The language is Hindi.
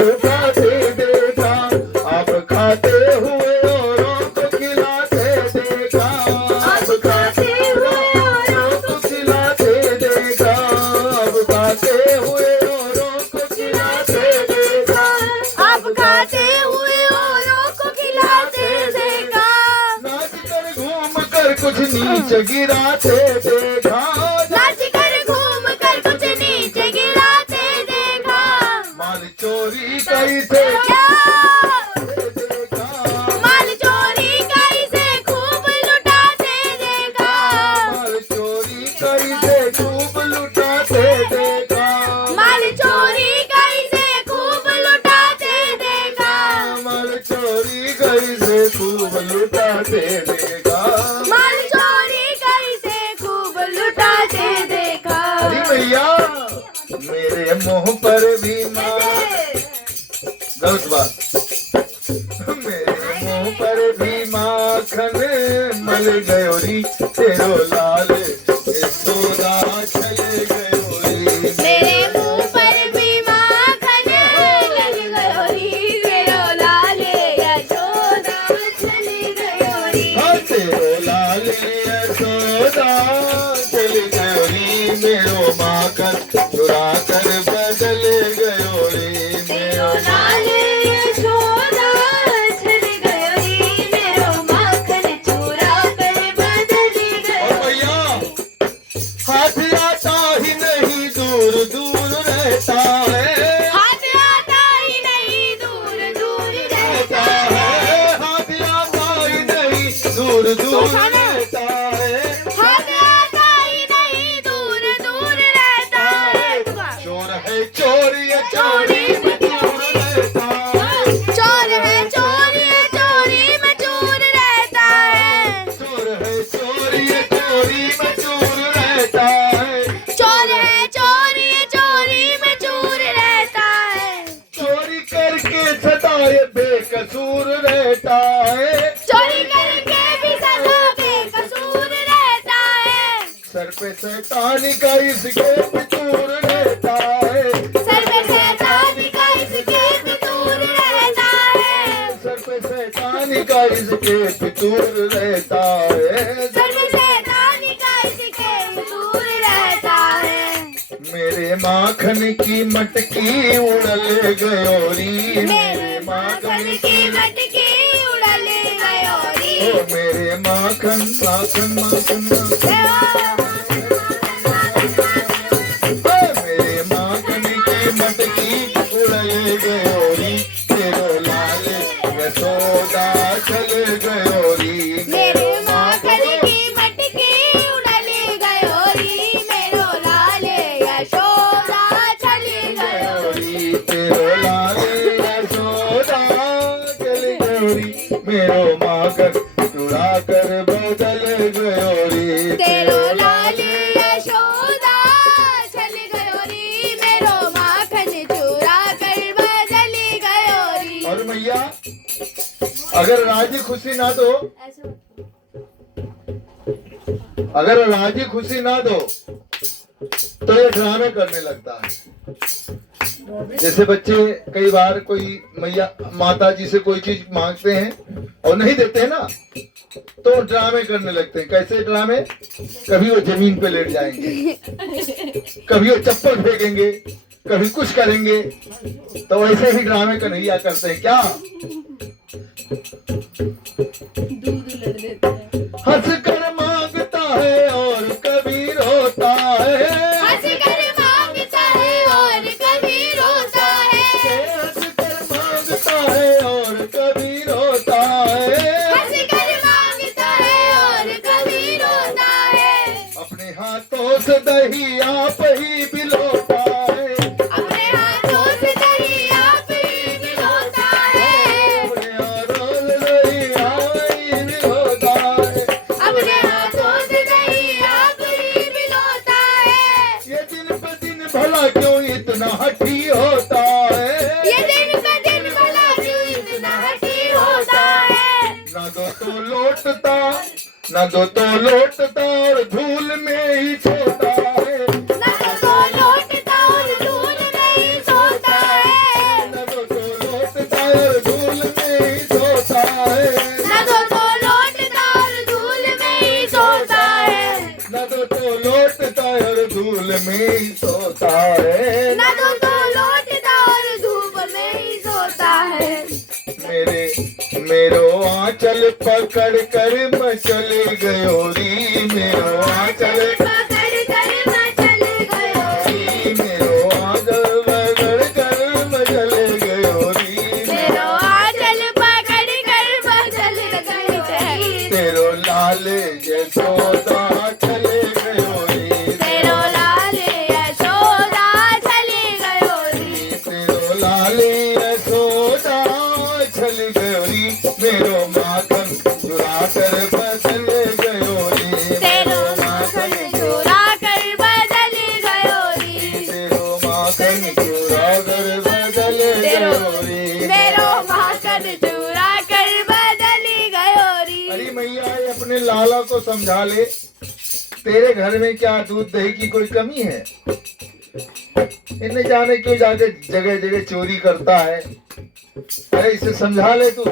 लुटाते देखा, आप खाते हुए औरों को खिलाते देखा, आप खाते हुए औरों को खिलाते देखा, आप खाते हुए औरों को खिलाते देखा, आप खाते हुए औरों को खिलाते देखा, नाच कर घूम कर कुछ नीचे गिराते देखा, नाच कर घूम कर कुछ नीचे गिराते देखा, माल चोरी कैसे क्या देखा, माल चोरी कैसे खूब लुटाते देखा, माल चोरी कैसे खूब लुटाते देखा, माल चोरी कैसे खूब लुटाते देखा, माल चोरी कैसे खूब लुटाते देखा। माल चोरी कैसे खूब लुटाते देखा। अरे भैया मेरे मुंह पर भी गलत बात, मेरे मुंह पर भी माखन मल गयो री, तेरो लाल यशोदा चल गयो री, मेरे मुंह पर भी माखन लग गयो री, तेरो लाल यशोदा चली गयो री, हाँ तेरो लाल यशोदा चल गयो री, मेरो माखन चुरा कर बदल गयो री, तेरो लाल यशोदा चली गयो री, मेरो माखन चुरा कर बदल गयो। और भैया हाथ आता ही नहीं दूर दूर रहता है, हाथ आता ही नहीं दूर दूर रहता रहता है, है, हाथ आता ही नहीं दूर दूर रहता है, हाथ आता ही नहीं दूर दूर रहता है। चोर है चोर ये चोरी में चोर रहता है, चोर है चोर ये चोरी में चोर रहता है, चोर है चोर ये चोरी में चोर रहता है, चोर है चोर ये चोरी में चोर रहता है, चोरी करके सदा ये बेकसूर रहता है, चोरी करके भी सदा बेकसूर रहता है, सर पे शैतान का इसके फितूर रहता है, सर पे शैतान का इसके फितूर रहता है, सर पे शैतान का इसके फितूर रहता है, सर पे शैतान का इसके फितूर रहता है। मेरे माखन की मटकी उड़ल गयो री, मेरे माखन की मटकी उड़ल गयो री, ओ मेरे माखन माखन माखन माखन, ओ मेरे माखन की मटकी उड़ल गयो री, तेरो लाल यशोदा चल गयो री, मेरे माखन की मटकी उड़ल गयो री, मेरो लाल यशोदा चली गयो री, तेरो लाल यशोदा चल गयो री, मेरो माखन चुरा कर बदल गयो री, तेरो लाल यशोदा चल गयो री, मेरो माखन चुरा कर बदल गयो री। और मैया अगर राजी खुशी ना दो, अगर राजी खुशी ना दो तो ये ड्रामे करने लगता है। जैसे बच्चे कई बार कोई मैया माता जी से कोई चीज मांगते हैं और नहीं देते हैं ना, तो ड्रामे करने लगते हैं। कैसे ड्रामे? कभी वो जमीन पे लेट जाएंगे, कभी वो चप्पल फेंकेंगे, कभी कुछ करेंगे। तो वैसे ही ड्रामे कन्हैया करते हैं। क्या? हंस कर मांगता है और कभी रोता है, हंस कर मांगता है और कभी रोता है, हंस कर मांगता है और कभी रोता है, हंस कर मांगता है और कभी रोता है, अपने हाथों से दही आप ही बिलोता है, अपने हाथों से दही आप ही बिलोता है, अपने हाथों से दही आप ही बिलोता है, अपने हाथों से दही आप ही बिलोता है। ये दिन पे दिन भला क्यों इतना हठी होता है, ये दिन पे दिन भला क्यों इतना हठी होता है, ना दो तो लौटता, ना दो तो लौटता और धूल में ही सोता है, ना तो लौटता और धूल में ही सोता है, ना दो तो में ही सोता है, ना तो लौटता और धूप में ही सोता है। मेरो आंचल पकड़ कर मचल गयो री, मेरो आंचल पकड़ कर मचल गयो री, मेरो आंचल पकड़ कर मचल गयो री, मेरो आंचल पकड़ कर मचल गयो री। तेरो लाल यशोदा चले गयो री, तेरो लाल यशोदा चली गयो री, तेरो लाल यशोदा चल गयो री, मेरो माखन चुरा कर बदल गयो री, तेरो माखन चुरा कर बदल गयो री, तेरो माखन चुरा कर बदल तेरो गयो री। मेरो माखन चुरा कर बदल गयो री। अरे मैया ये अपने लाला को समझा ले, तेरे घर में क्या दूध दही की कोई कमी है? इन्हें जाने क्यों जाके जगह जगह चोरी करता है। अरे इसे समझा ले तू।